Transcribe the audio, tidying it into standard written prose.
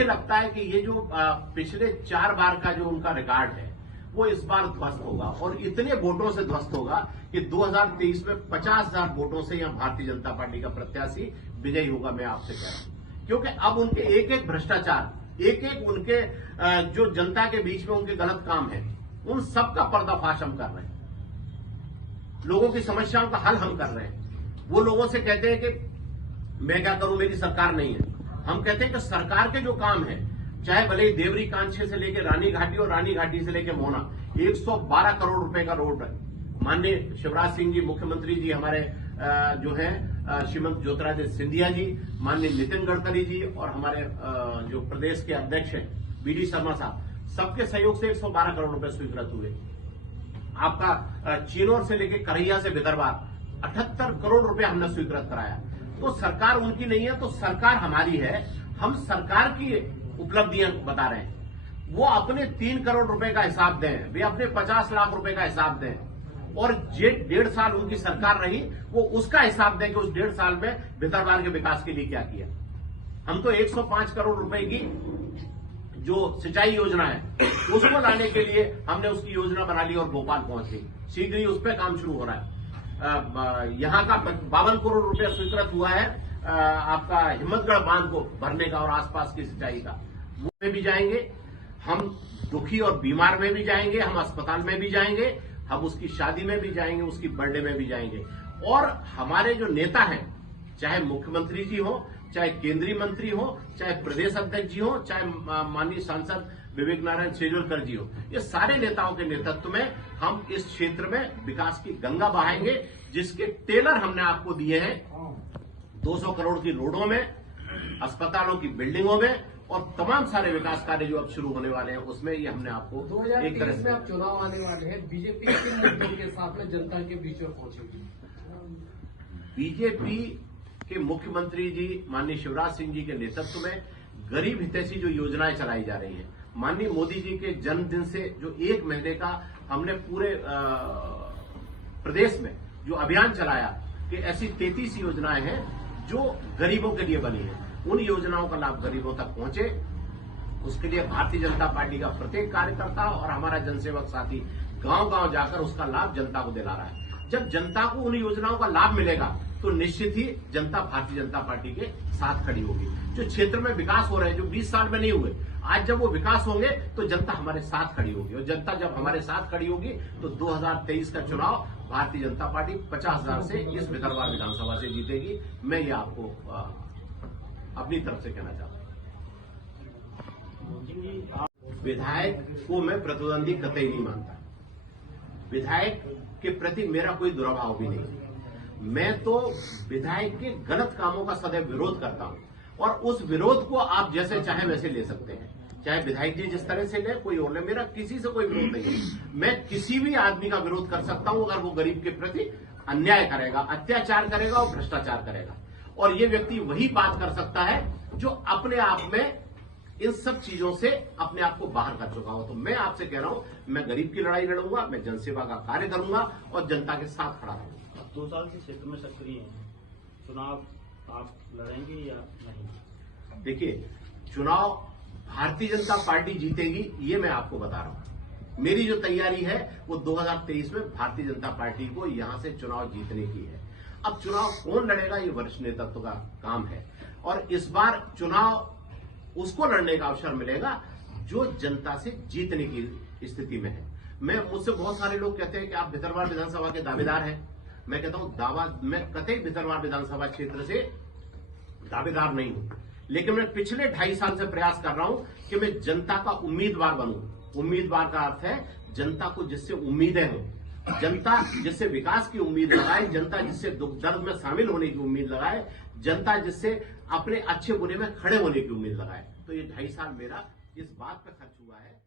मुझे लगता है कि ये जो पिछले 4 बार का जो उनका रिकॉर्ड है वो इस बार ध्वस्त होगा, और इतने वोटों से ध्वस्त होगा कि 2023 में 50,000 वोटों से यहां भारतीय जनता पार्टी का प्रत्याशी विजयी होगा। मैं आपसे कह रहा हूं, क्योंकि अब उनके एक एक भ्रष्टाचार, एक एक उनके जो जनता के बीच में उनके गलत काम है, उन सबका पर्दाफाश हम कर रहे हैं। लोगों की समस्याओं का हल हम कर रहे हैं। वो लोगों से कहते हैं कि मैं क्या करूं, मेरी सरकार नहीं है। हम कहते हैं कि सरकार के जो काम है, चाहे भले ही देवरी कांछे से लेकर रानी घाटी और रानी घाटी से लेकर मोहना, 112 करोड़ रुपए का रोड है। माननीय शिवराज सिंह जी मुख्यमंत्री जी, हमारे जो है श्रीमती ज्योतिरादित्य सिंधिया जी, माननीय नितिन गडकरी जी और हमारे जो प्रदेश के अध्यक्ष हैं बीडी शर्मा साहब, सबके सहयोग से 112 करोड़ रुपए स्वीकृत हुए। आपका चिनौर से लेकर करैया से भितरवार 78 करोड़ रुपए हमने स्वीकृत कराया। तो सरकार उनकी नहीं है, तो सरकार हमारी है। हम सरकार की उपलब्धियां बता रहे हैं। वो अपने 3 करोड़ रुपए का हिसाब दें, वे अपने 50 लाख रुपए का हिसाब दें, और जे 1.5 साल उनकी सरकार रही वो उसका हिसाब दें कि उस 1.5 साल में भितरवार के विकास के लिए क्या किया। हम तो 105 करोड़ रुपए की जो सिंचाई योजना है उसको लाने के लिए हमने उसकी योजना बना ली और भोपाल पहुंच गई। शीघ्र ही उस पर काम शुरू हो रहा है। यहां का 52 करोड़ रुपया स्वीकृत हुआ है आपका हिम्मतगढ़ बांध को भरने का और आसपास की सिंचाई का। वो में भी जाएंगे हम, दुखी और बीमार में भी जाएंगे हम, अस्पताल में भी जाएंगे हम, उसकी शादी में भी जाएंगे, उसकी बर्थडे में भी जाएंगे। और हमारे जो नेता हैं, चाहे मुख्यमंत्री जी हो, चाहे केंद्रीय मंत्री हो, चाहे प्रदेश अध्यक्ष जी हो, चाहे माननीय सांसद विवेक नारायण शेजवलकर जी हो, ये सारे नेताओं के नेतृत्व में हम इस क्षेत्र में विकास की गंगा बहाएंगे, जिसके टेलर हमने आपको दिए हैं 200 करोड़ की रोडों में, अस्पतालों की बिल्डिंगों में, और तमाम सारे विकास कार्य जो अब शुरू होने वाले हैं उसमें ये हमने आपको 2023 में आप चुनाव आने वाले हैं, बीजेपी किन मुद्दों के साथ में जनता के बीच में पहुंचेगी? बीजेपी के मुख्यमंत्री जी माननीय शिवराज सिंह जी के नेतृत्व में गरीब हितैषी जो योजनाएं चलाई जा रही हैं, माननीय मोदी जी के जन्मदिन से जो 1 महीने का हमने पूरे प्रदेश में जो अभियान चलाया कि ऐसी 33 योजनाएं हैं जो गरीबों के लिए बनी है, उन योजनाओं का लाभ गरीबों तक पहुंचे, उसके लिए भारतीय जनता पार्टी का प्रत्येक कार्यकर्ता और हमारा जनसेवक साथी गांव-गांव जाकर उसका लाभ जनता को दिला रहा है। जब जनता को उन योजनाओं का लाभ मिलेगा तो निश्चित ही जनता भारतीय जनता पार्टी के साथ खड़ी होगी। जो क्षेत्र में विकास हो रहे हैं, जो 20 साल में नहीं हुए, आज जब वो विकास होंगे तो जनता हमारे साथ खड़ी होगी, और जनता जब हमारे साथ खड़ी होगी तो 2023 का चुनाव भारतीय जनता पार्टी 50,000 से इस भितरवार विधानसभा से जीतेगी। मैं ये आपको अपनी तरफ से कहना चाहता हूं। विधायक को मैं प्रतिद्वंदी कतई नहीं मानता। विधायक के प्रति मेरा कोई दुर्भाव भी नहीं। मैं तो विधायक के गलत कामों का सदैव विरोध करता हूं, और उस विरोध को आप जैसे चाहे वैसे ले सकते हैं, चाहे विधायक जी जिस तरह से ले, कोई और ले, मेरा किसी से कोई विरोध नहीं है। मैं किसी भी आदमी का विरोध कर सकता हूं अगर वो गरीब के प्रति अन्याय करेगा, अत्याचार करेगा और भ्रष्टाचार करेगा। और ये व्यक्ति वही बात कर सकता है जो अपने आप में इन सब चीजों से अपने आप को बाहर कर चुका हो। तो मैं आपसे कह रहा हूं, मैं गरीब की लड़ाई लड़ूंगा, मैं जनसेवा का कार्य करूंगा और जनता के साथ खड़ा रहूंगा। 2 साल से क्षेत्र में सक्रिय हैं, चुनाव आप लड़ेंगे या नहीं? देखिए, चुनाव भारतीय जनता पार्टी जीतेगी, ये मैं आपको बता रहा हूं। मेरी जो तैयारी है वो 2023 में भारतीय जनता पार्टी को यहां से चुनाव जीतने की है। अब चुनाव कौन लड़ेगा ये वरिष्ठ नेतृत्व का काम है, और इस बार चुनाव उसको लड़ने का अवसर मिलेगा जो जनता से जीतने की स्थिति में है। मुझसे बहुत सारे लोग कहते हैं कि आप भितरवार विधानसभा के दावेदार हैं। मैं कहता हूं दावा, मैं कतई भितरवार विधानसभा क्षेत्र से दावेदार नहीं हूं, लेकिन मैं पिछले 2.5 साल से प्रयास कर रहा हूं कि मैं जनता का उम्मीदवार बनूं। उम्मीदवार का अर्थ है जनता को जिससे उम्मीदें हों, जनता जिससे विकास की उम्मीद लगाए, जनता जिससे दुख दर्द में शामिल होने की उम्मीद लगाए, जनता जिससे अपने अच्छे बुरे में खड़े होने की उम्मीद लगाए। तो ये 2.5 साल मेरा इस बात पर खर्च हुआ है।